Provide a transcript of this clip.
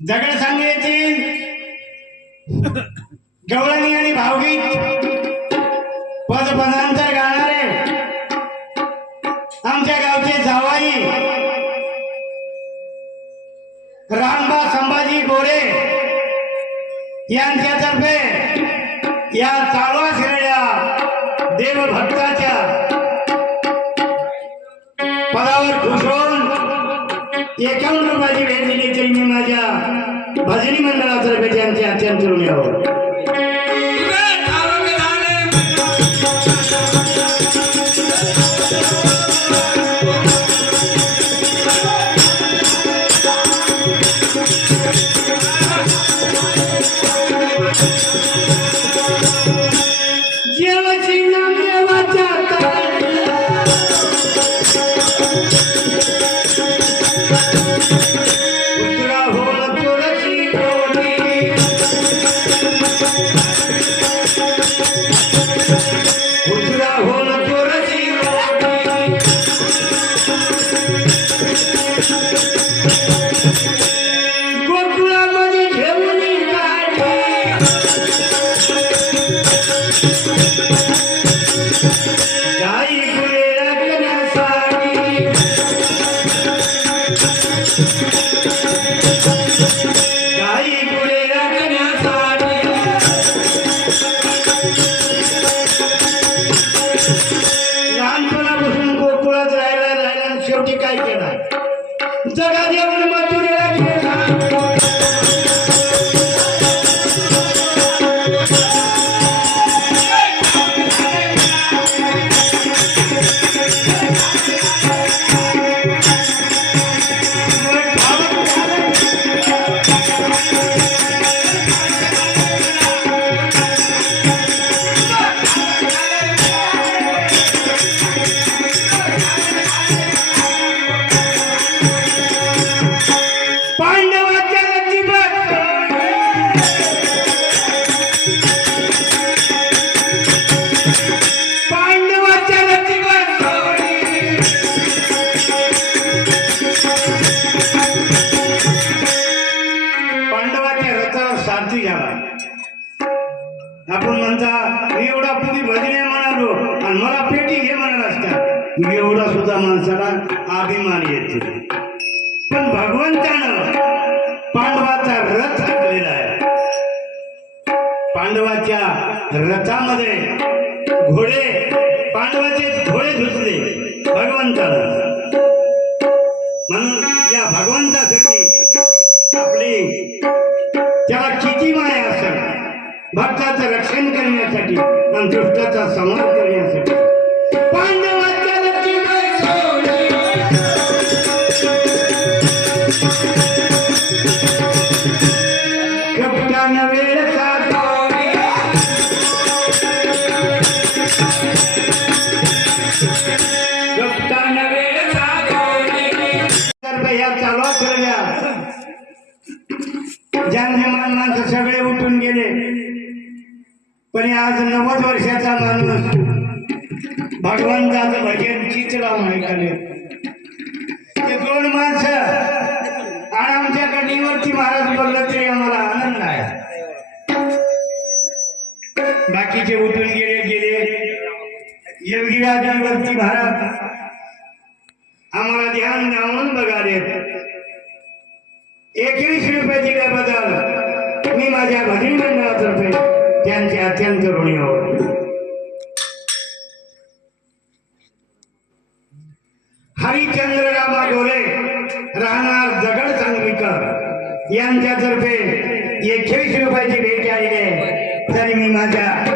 जगड सांगण्याची गवळणी आणि भावगीत पदपदांतर गाणारे आमच्या गावचे जावाई रामबा संभाजी गोरे यांच्यातर्फे या चालू असलेल्या देवभक्ताच्या पदावर खुश होऊन 51 रुपयाची भेट दिली तरी मी माझ्या भजनी मंडळातर्फे त्यांचे अत्यंत ऋणी आहोत. शेवटी काय केलं जगात येऊन मथुरेला गेला. आपण म्हणता मी एवढा पुरी भजने म्हणालो आणि मला पेटी घे म्हणाल असतात मी एवढा सुद्धा माणसाला अभिमान येते. पण भगवंतानं पांडवाचा रथ आखलेला आहे. पांडवाच्या रथामध्ये घोडे पांडवाचे घोडे धुतले भगवंतानं. म्हणून या भगवंतासाठी आपली त्याला किती माया असेल भक्ताचं रक्षण करण्यासाठी आणि दुष्टाचा संहार करण्यासाठी पांडवाच्या कपटानं वेळ साधवली कपटानं वेळ साधवली तर ह्या चालू असलेल्या जानजमान माणसं सगळे उठून गेले. पण आज 90 वर्षाचा माणूस भगवंताचं भजन चित्र ऐकाले. ते 2 माणसं आणि आमच्या कटीवरती महाराज बोललं तरी आम्हाला आनंद आहे. बाकीचे उठून गेले योगीराजांवरती महाराज आम्हाला ध्यान लावून बघाले. 21 रुपये दिल्याबद्दल मी माझ्या भजनी मंडळातर्फे त्यांचे अत्यंत ऋणी आहोत. हरिचंद्रराव डोले राहणार दगड सांगवीकर यांच्यातर्फे 21 रुपयाची भेट आलेली आहे. तरी मी माझ्या